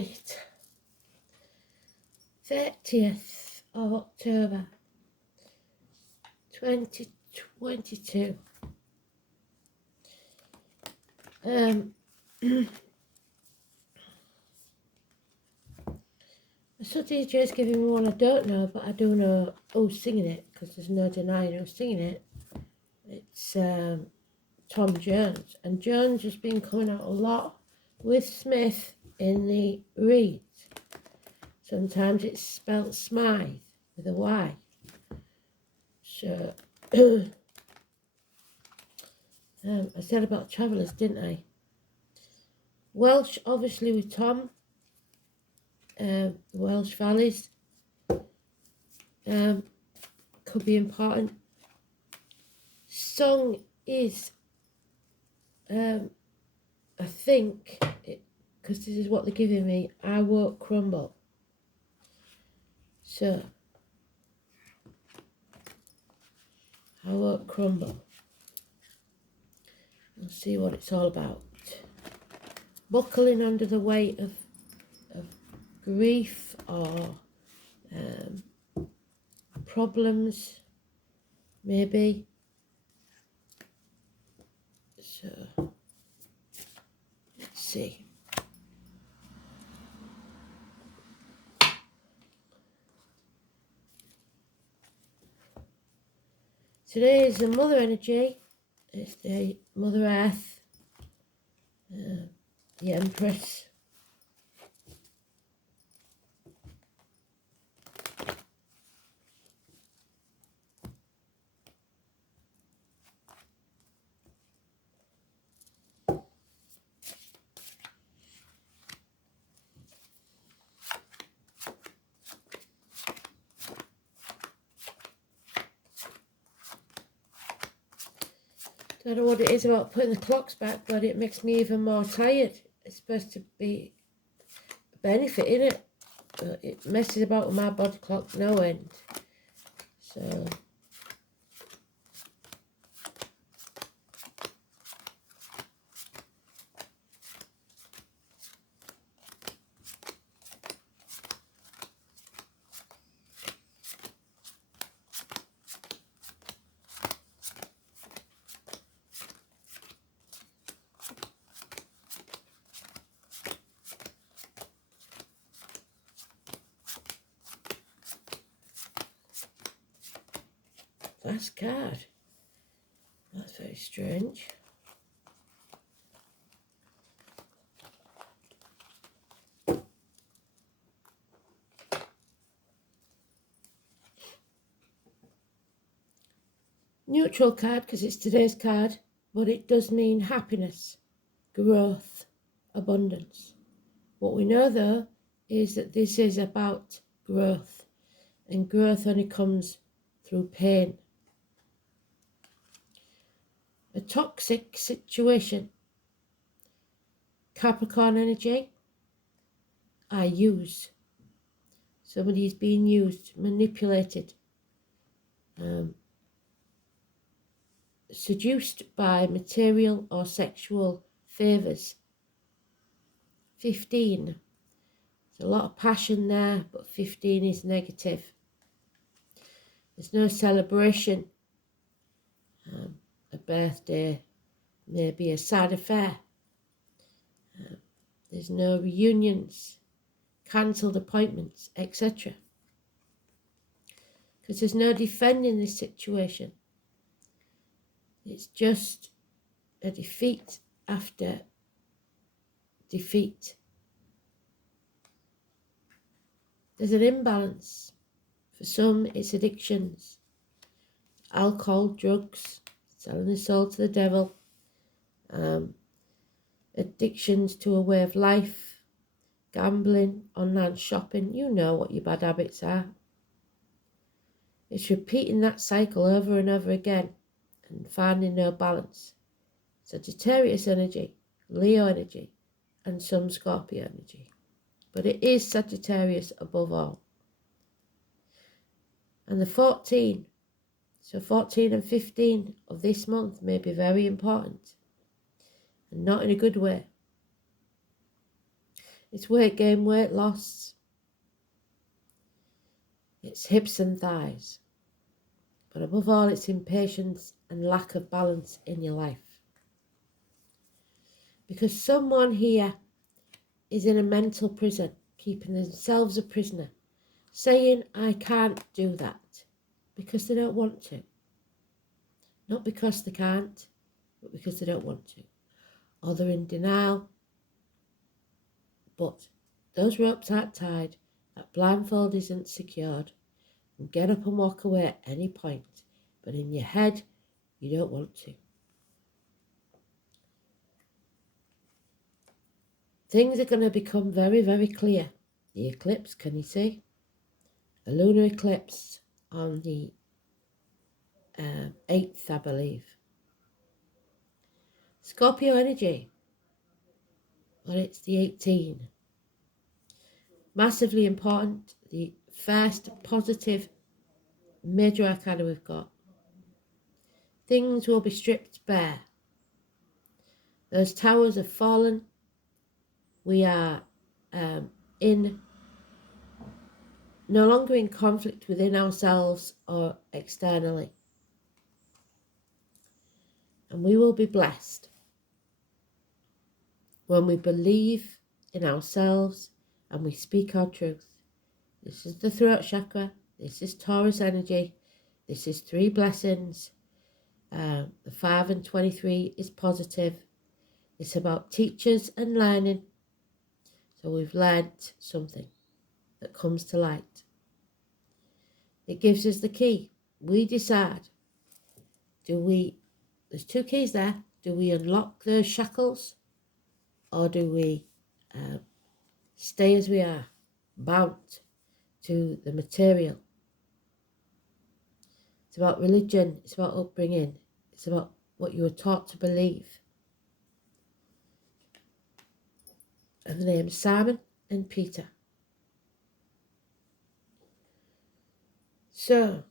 Right, 30th of October 2022. So DJ's giving me one I don't know, but I do know who's singing it, because there's no denying who's singing it. It's Tom Jones, and Jones has been coming out a lot with Smith in the reads. Sometimes it's spelt Smythe with a Y. So I said about travellers, didn't I? Welsh, obviously, with Tom. The Welsh valleys could be important. Song is, I think, because this is what they're giving me, I Won't Crumble. So, I Won't Crumble. We'll see what it's all about. Buckling under the weight of grief or problems, maybe. So, let's see. Today is the Mother Energy. It's the Mother Earth, the Empress. Don't know what it is about putting the clocks back, but it makes me even more tired. It's supposed to be a benefit, innit? But it messes about with my body clock no end. So last card. That's very strange. Neutral card, because it's today's card, but it does mean happiness, growth, abundance. What we know, though, is that this is about growth, and growth only comes through pain. A toxic situation. Capricorn energy. I use. Somebody is being used, manipulated, seduced by material or sexual favours. 15. There's a lot of passion there, but 15 is negative. There's no celebration. A birthday, maybe a sad affair. There's no reunions, cancelled appointments, etc. Because there's no defending this situation. It's just a defeat after defeat. There's an imbalance. For some, it's addictions. Alcohol, drugs, selling the soul to the devil. Addictions to a way of life. Gambling, online shopping. You know what your bad habits are. It's repeating that cycle over and over again and finding no balance. Sagittarius energy, Leo energy, and some Scorpio energy. But it is Sagittarius above all. And the 14, so 14 and 15 of this month may be very important. And not in a good way. It's weight gain, weight loss. It's hips and thighs. But above all, it's impatience and lack of balance in your life. Because someone here is in a mental prison, keeping themselves a prisoner, saying, I can't do that, because they don't want to. Not because they can't, but because they don't want to. Or they're in denial. But those ropes aren't tied, that blindfold isn't secured, and get up and walk away at any point. But in your head, you don't want to. Things are going to become very, very clear. The eclipse, can you see? A lunar eclipse on the 8th, I believe. Scorpio energy, well, it's the 18. Massively important, the first positive major arcana we've got. Things will be stripped bare. Those towers have fallen. We are no longer in conflict within ourselves or externally. And we will be blessed when we believe in ourselves and we speak our truth. This is the throat chakra. This is Taurus energy. This is 3 blessings. The 5 and 23 is positive. It's about teachers and learning. So we've learnt something that comes to light. It gives us the key. We decide. There's 2 keys there. Do we unlock those shackles? Or do we stay as we are, bound to the material? It's about religion. It's about upbringing. It's about what you were taught to believe. And the names Simon and Peter. So,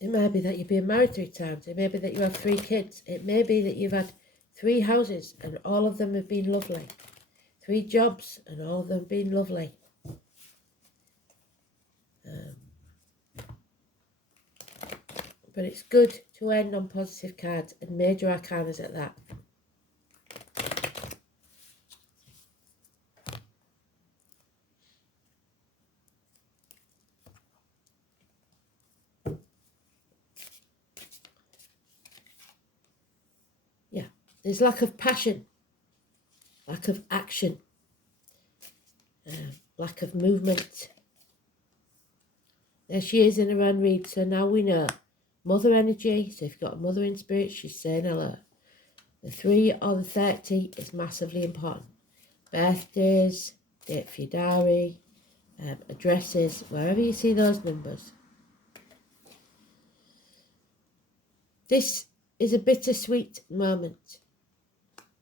it may be that you've been married 3 times. It may be that you have 3 kids. It may be that you've had 3 houses and all of them have been lovely. 3 jobs and all of them have been lovely. But it's good to end on positive cards and major arcanas at that. Yeah, there's lack of passion, lack of action, lack of movement. There she is in her own read, so now we know. Mother energy, so if you've got a mother in spirit, she's saying hello. The 3 or the 30 is massively important. Birthdays, date for your diary, addresses, wherever you see those numbers. This is a bittersweet moment.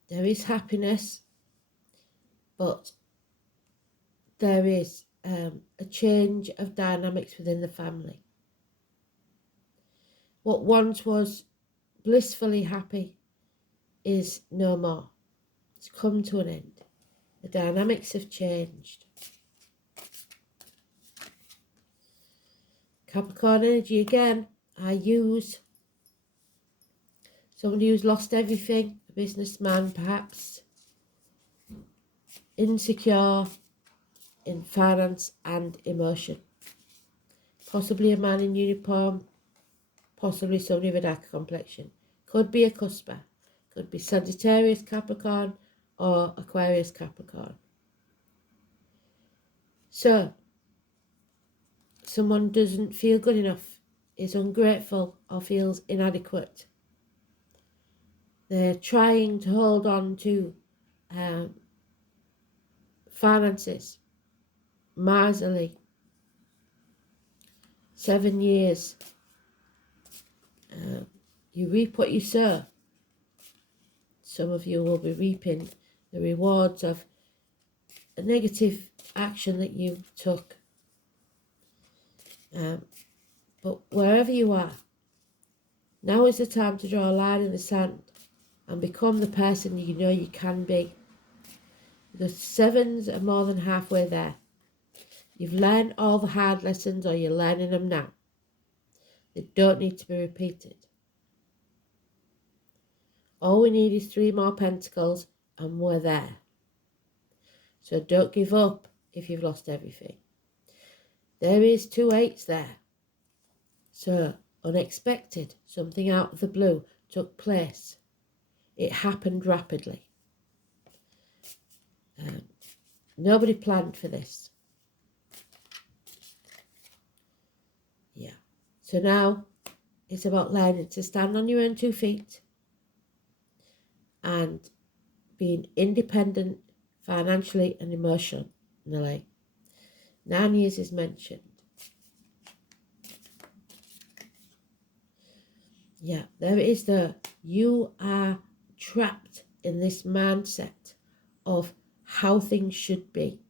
There is happiness, but there is a change of dynamics within the family. What once was blissfully happy is no more. It's come to an end. The dynamics have changed. Capricorn energy again. Somebody who's lost everything, a businessman perhaps, insecure in finance and emotion. Possibly a man in uniform, possibly somebody with a dark complexion. Could be a cusper, could be Sagittarius Capricorn or Aquarius Capricorn. So, someone doesn't feel good enough, is ungrateful or feels inadequate. They're trying to hold on to finances, miserly. 7 years. You reap what you sow. Some of you will be reaping the rewards of a negative action that you took. But wherever you are, now is the time to draw a line in the sand and become the person you know you can be. The sevens are more than halfway there. You've learned all the hard lessons, or you're learning them now. They don't need to be repeated. All we need is 3 more pentacles and we're there. So don't give up if you've lost everything. There is 2 8s there. So unexpected, something out of the blue took place. It happened rapidly. Nobody planned for this. Yeah. So now it's about learning to stand on your own 2 feet and being independent financially and emotionally. 9 years is mentioned. Yeah, there is you are trapped in this mindset of how things should be.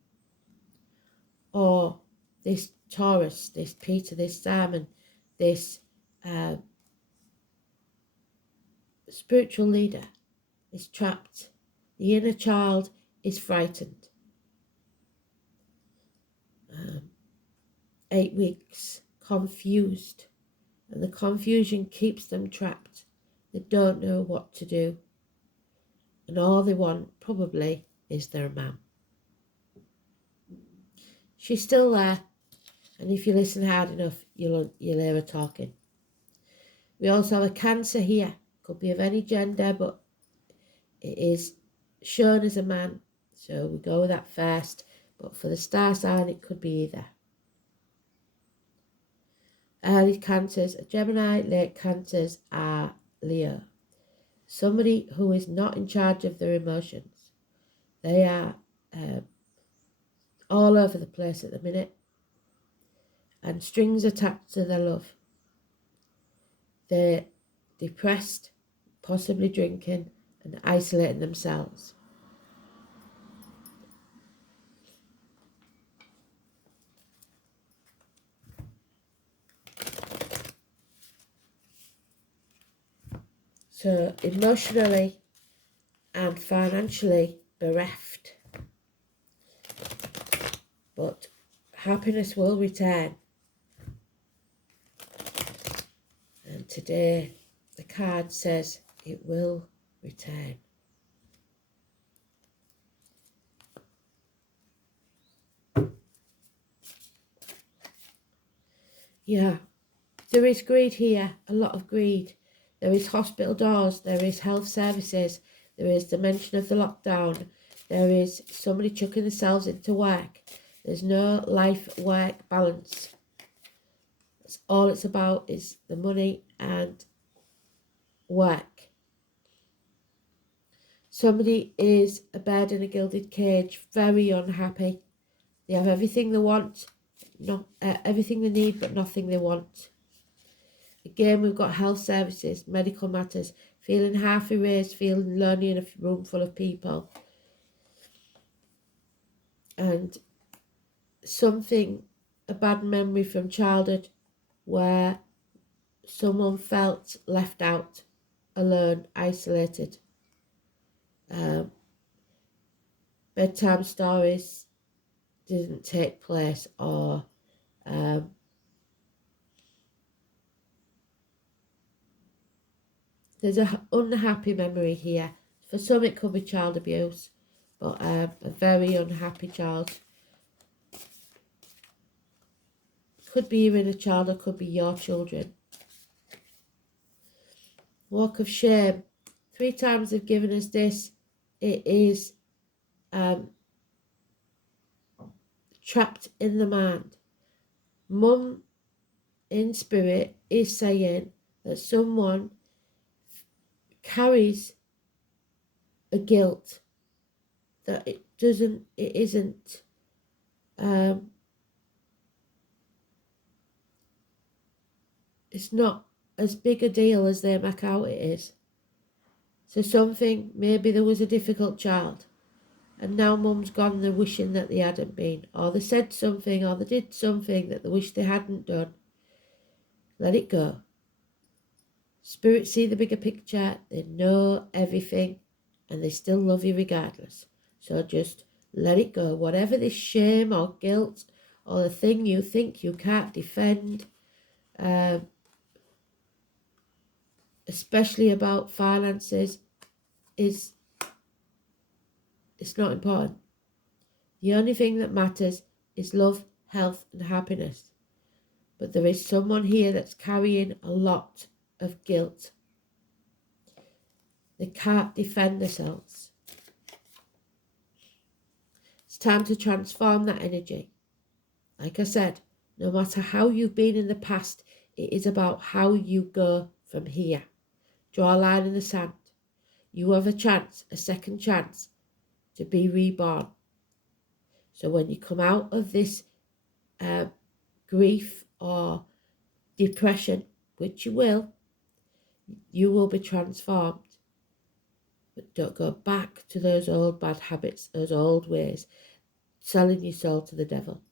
Or this Taurus, this Peter, this Simon, this spiritual leader is trapped. The inner child is frightened. 8 weeks, confused. And the confusion keeps them trapped. They don't know what to do. And all they want, probably, is their mum. She's still there. And if you listen hard enough, you'll hear her talking. We also have a Cancer here. Could be of any gender, but it is shown as a man. So we go with that first. But for the star sign, it could be either. Early Cancers are Gemini, late Cancers are Leo. Somebody who is not in charge of their emotions. They are all over the place at the minute. And strings attached to their love. They're depressed, possibly drinking and isolating themselves. So emotionally and financially bereft. But happiness will return. And today the card says it will return. Yeah, there is greed here, a lot of greed. There is hospital doors, there is health services, there is the mention of the lockdown, there is somebody chucking themselves into work. There's no life-work balance. That's all it's about is the money and work. Somebody is a bird in a gilded cage, very unhappy. They have everything they want, everything they need, but nothing they want. Again, we've got health services, medical matters, feeling half erased, feeling lonely in a room full of people. And something, a bad memory from childhood where someone felt left out, alone, isolated. Bedtime stories didn't take place, or there's an unhappy memory here. For some it could be child abuse, but a very unhappy child. Could be your inner child, or could be your children. Walk of shame. 3 times they've given us this. It is trapped in the mind. Mum in spirit is saying that someone carries a guilt that it isn't it's not as big a deal as they make out it is. So something, maybe there was a difficult child, and now mum's gone, they're wishing that they hadn't been, or they said something, or they did something that they wish they hadn't done. Let it go. Spirits see the bigger picture, they know everything, and they still love you regardless. So just let it go. Whatever this shame or guilt or the thing you think you can't defend, especially about finances, it's not important. The only thing that matters is love, health, and happiness. But there is someone here that's carrying a lot of guilt. They can't defend themselves. It's time to transform that energy. Like I said, no matter how you've been in the past, it is about how you go from here. Draw a line in the sand. You have a chance, a second chance, to be reborn. So when you come out of this grief or depression, which you will be transformed. But don't go back to those old bad habits, those old ways, selling your soul to the devil.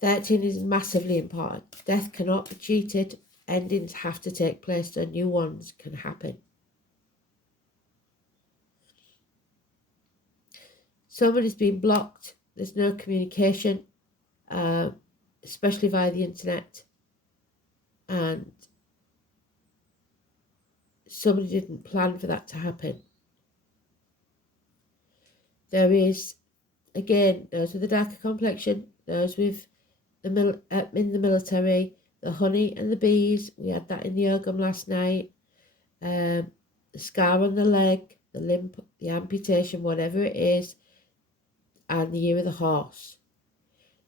13 is massively important. Death cannot be cheated. Endings have to take place so new ones can happen. Somebody's been blocked. There's no communication, especially via the internet. And somebody didn't plan for that to happen. There is, again, those with a darker complexion, those with in the military, the honey and the bees. We had that in the yogam last night. The scar on the leg, the limp, the amputation, whatever it is, and the year of the horse.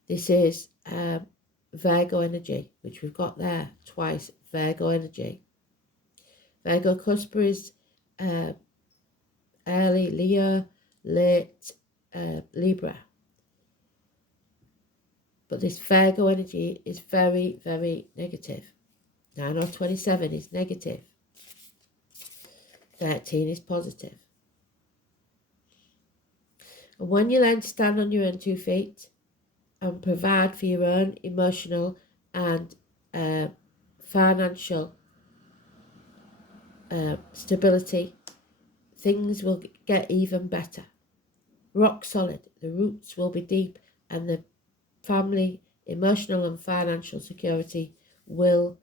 This is Virgo energy, which we've got there twice. Virgo energy. Virgo Cusper is early Leo, late Libra. But this Virgo energy is very, very negative. 9 or 27 is negative. 13 is positive. And when you learn to stand on your own 2 feet and provide for your own emotional and financial stability, things will get even better. Rock solid. The roots will be deep, and the family, emotional and financial security will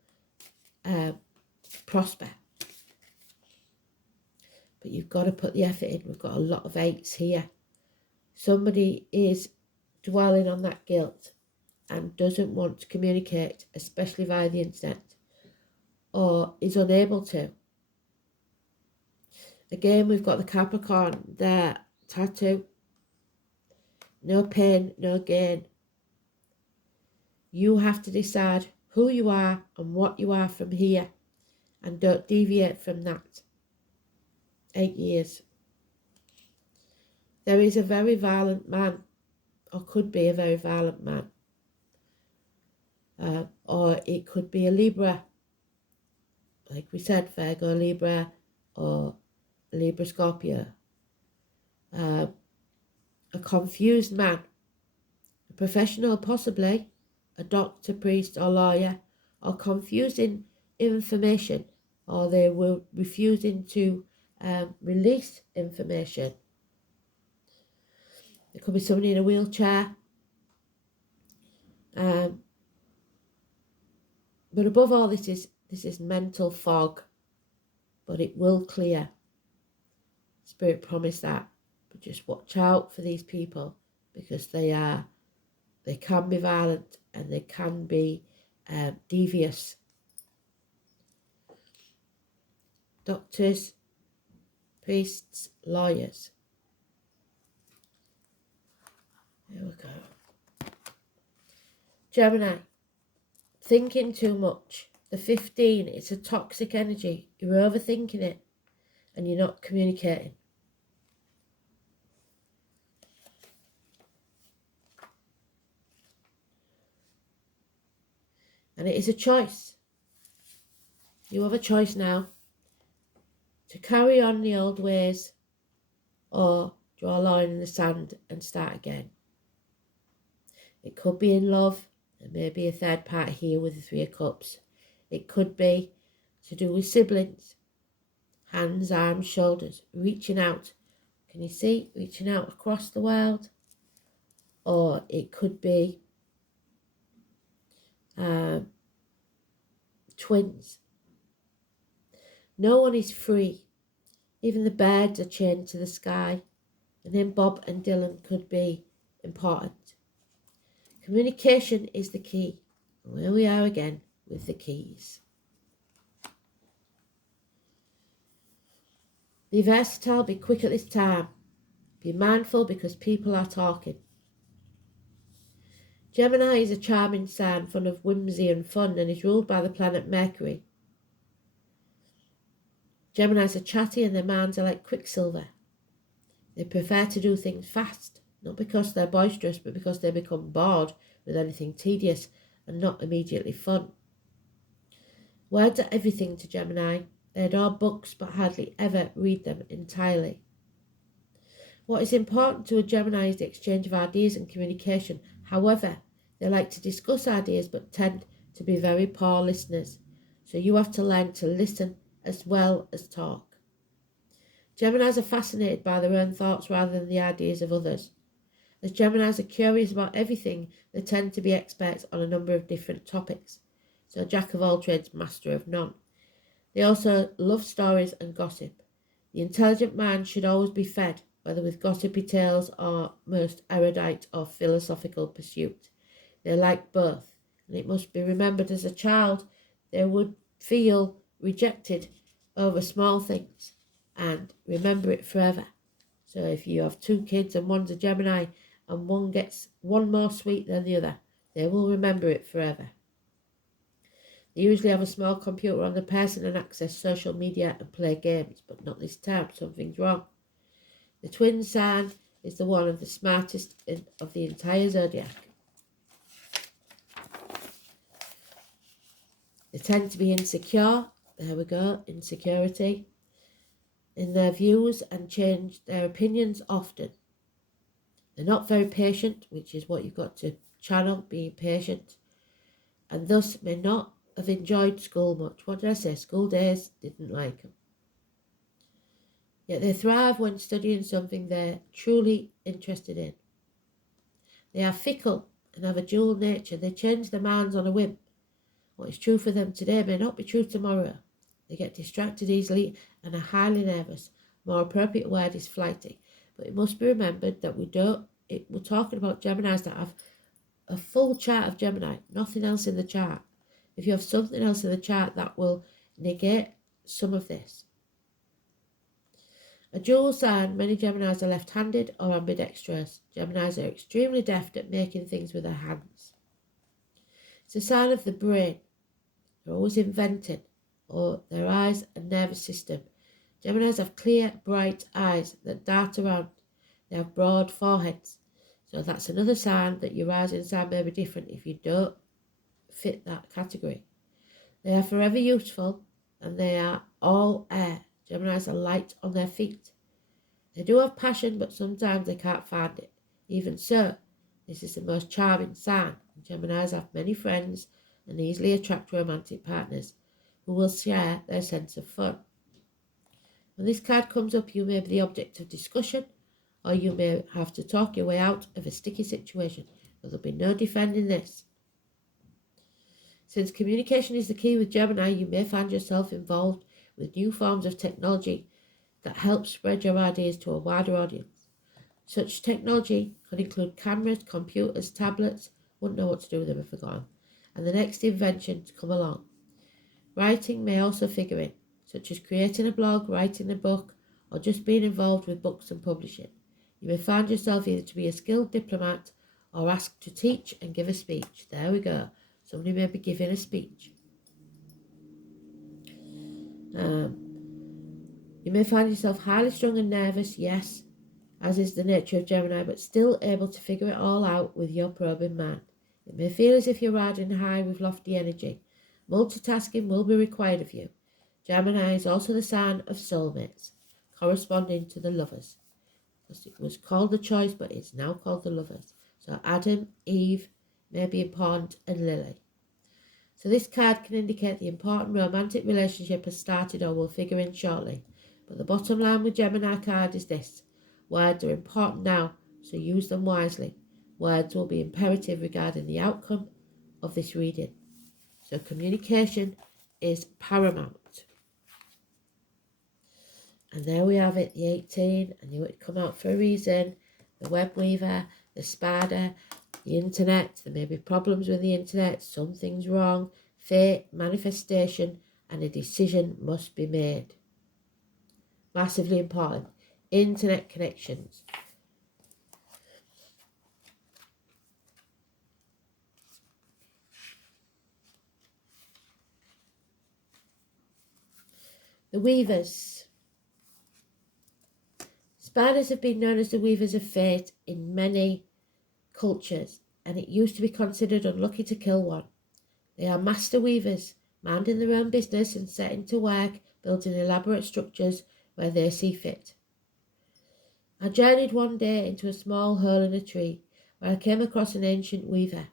prosper. But you've got to put the effort in. We've got a lot of 8s here. Somebody is dwelling on that guilt and doesn't want to communicate, especially via the internet, or is unable to. Again, we've got the Capricorn there, tattoo. No pain, no gain. You have to decide who you are and what you are from here, and don't deviate from that. 8 years. There is a very violent man, or could be a very violent man. Or it could be a Libra, like we said, Virgo Libra, or Libra Scorpio. A confused man, a professional possibly, a doctor, priest or lawyer, or confusing information, or they were refusing to release information. There could be somebody in a wheelchair. But above all, this is mental fog, but it will clear. Spirit promised that. But just watch out for these people, because they can be violent and they can be devious. Doctors, priests, lawyers. There we go. Gemini, thinking too much. The 15, it's a toxic energy. You're overthinking it and you're not communicating. And it is a choice. You have a choice now to carry on the old ways or draw a line in the sand and start again. It could be in love. There may be a third party here with the Three of Cups. It could be to do with siblings. Hands, arms, shoulders, reaching out. Can you see? Reaching out across the world. Or it could be twins. No one is free. Even the birds are chained to the sky. And then Bob and Dylan could be important. Communication is the key. And here we are again with the keys. Be versatile, be quick at this time. Be mindful because people are talking. Gemini is a charming sign full of whimsy and fun and is ruled by the planet Mercury. Geminis are chatty and their minds are like quicksilver. They prefer to do things fast, not because they're boisterous, but because they become bored with anything tedious and not immediately fun. Words are everything to Gemini. They adore books but hardly ever read them entirely. What is important to a Gemini is the exchange of ideas and communication. However, they like to discuss ideas but tend to be very poor listeners. So you have to learn to listen as well as talk. Geminis are fascinated by their own thoughts rather than the ideas of others. As Geminis are curious about everything, they tend to be experts on a number of different topics. So jack of all trades, master of none. They also love stories and gossip. The intelligent mind should always be fed, whether with gossipy tales or most erudite or philosophical pursuit. They like both, and it must be remembered as a child they would feel rejected over small things and remember it forever. So if you have two kids and one's a Gemini and one gets one more sweet than the other, they will remember it forever. They usually have a small computer on the person and access social media and play games, but not this time, something's wrong. The twin sign is the one of the smartest of the entire zodiac. They tend to be insecure, there we go, insecurity, in their views and change their opinions often. They're not very patient, which is what you've got to channel, being patient, and thus may not have enjoyed school much. What did I say? School days, didn't like them. Yet they thrive when studying something they're truly interested in. They are fickle and have a dual nature. They change their minds on a whim. What is true for them today may not be true tomorrow. They get distracted easily and are highly nervous. More appropriate word is flighty. But it must be remembered that we're talking about Geminis that have a full chart of Gemini, nothing else in the chart. If you have something else in the chart, that will negate some of this. A dual sign, many Geminis are left-handed or ambidextrous. Geminis are extremely deft at making things with their hands. It's a sign of the brain. They're always inventing, or their eyes and nervous system. Geminis have clear, bright eyes that dart around. They have broad foreheads. So that's another sign that your rising sign may be different if you don't fit that category. They are forever useful and they are all air. Geminis are light on their feet. They do have passion, but sometimes they can't find it. Even so, this is the most charming sign. Geminis have many friends and easily attract romantic partners who will share their sense of fun. When this card comes up, you may be the object of discussion, or you may have to talk your way out of a sticky situation, but there'll be no defending this. Since communication is the key with Gemini, you may find yourself involved with new forms of technology that help spread your ideas to a wider audience. Such technology could include cameras, computers, tablets, wouldn't know what to do with them if they're gone, and the next invention to come along. Writing may also figure in, such as creating a blog, writing a book, or just being involved with books and publishing. You may find yourself either to be a skilled diplomat or asked to teach and give a speech. There we go. Somebody may be giving a speech. You may find yourself highly strung and nervous, yes, as is the nature of Gemini, but still able to figure it all out with your probing mind. It may feel as if you're riding high with lofty energy. Multitasking will be required of you. Gemini is also the sign of soulmates, corresponding to the lovers. because it was called the choice, but it's now called the lovers. So Adam, Eve, may be important, and Lily. So this card can indicate the important romantic relationship has started or will figure in shortly. But the bottom line with Gemini card is this. Words are important now, so use them wisely. Words will be imperative regarding the outcome of this reading. So communication is paramount. And there we have it, the 18. I knew it'd come out for a reason. The web weaver, the spider, the internet. There may be problems with the internet. Something's wrong. Fate, manifestation, and a decision must be made. Massively important. Internet connections. The weavers. Spiders have been known as the weavers of fate in many cultures, and it used to be considered unlucky to kill one. They are master weavers, minding their own business and setting to work, building elaborate structures where they see fit. I journeyed one day into a small hole in a tree where I came across an ancient weaver.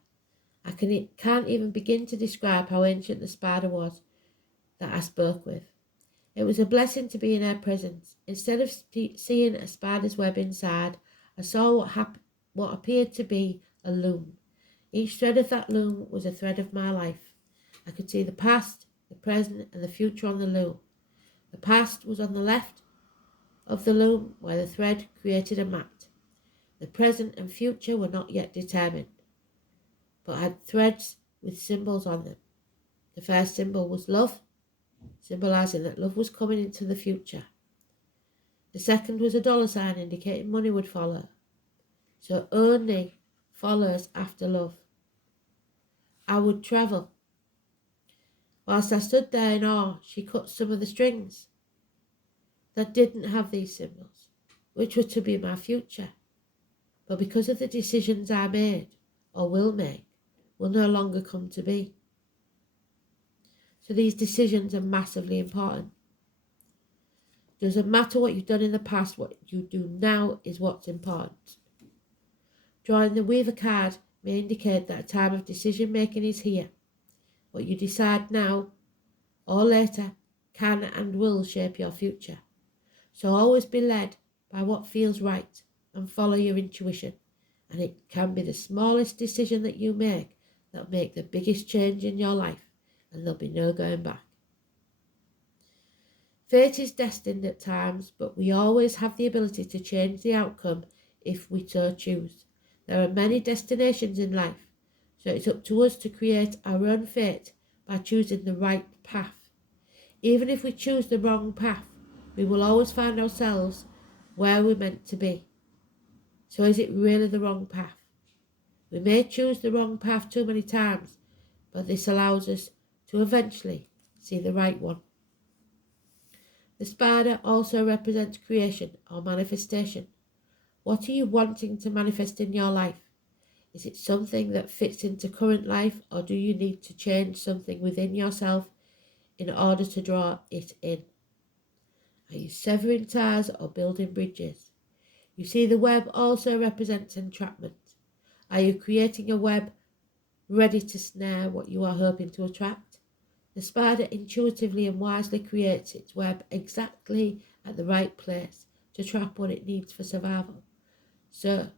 I can't even begin to describe how ancient the spider was that I spoke with. It was a blessing to be in her presence. Instead of seeing a spider's web inside, I saw what appeared to be a loom. Each thread of that loom was a thread of my life. I could see the past, the present, and the future on the loom. The past was on the left of the loom, where the thread created a mat. The present and future were not yet determined, but had threads with symbols on them. The first symbol was love, symbolising that love was coming into the future. The second was a dollar sign indicating money would follow. So only follows after love. I would travel. Whilst I stood there in awe, she cut some of the strings that didn't have these symbols, which were to be my future. But because of the decisions I made, or will make, will no longer come to be. So these decisions are massively important. Doesn't matter what you've done in the past, what you do now is what's important. Drawing the Weaver card may indicate that a time of decision making is here. What you decide now or later can and will shape your future. So always be led by what feels right and follow your intuition. And it can be the smallest decision that you make that'll make the biggest change in your life, and there'll be no going back. Fate is destined at times, but we always have the ability to change the outcome if we so choose. There are many destinations in life, so it's up to us to create our own fate by choosing the right path. Even if we choose the wrong path, we will always find ourselves where we're meant to be. So is it really the wrong path? We may choose the wrong path too many times, but this allows us to eventually see the right one. The spider also represents creation or manifestation. What are you wanting to manifest in your life? Is it something that fits into current life, or do you need to change something within yourself in order to draw it in? Are you severing ties or building bridges? You see, the web also represents entrapment. Are you creating a web ready to snare what you are hoping to attract? The spider intuitively and wisely creates its web exactly at the right place to trap what it needs for survival. So,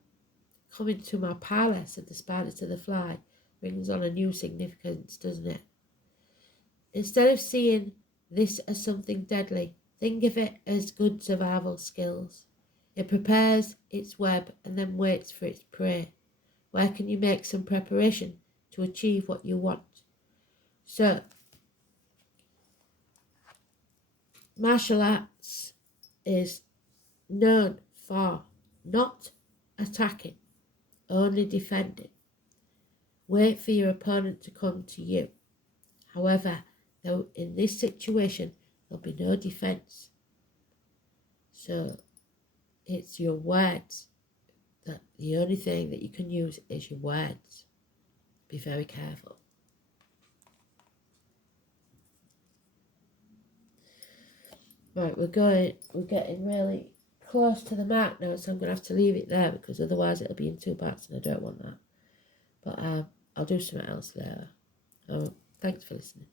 coming to my parlour, said the spider to the fly, brings on a new significance, doesn't it? Instead of seeing this as something deadly, think of it as good survival skills. It prepares its web and then waits for its prey. Where can you make some preparation to achieve what you want? So, martial arts is known for not attacking, only defending. Wait for your opponent to come to you. However, though in this situation, there'll be no defense. So it's your words. That the only thing that you can use is your words. Be very careful. Right, we're getting really close to the mark now, so I'm going to have to leave it there because otherwise it'll be in 2 parts and I don't want that. But I'll do something else later. Thanks for listening.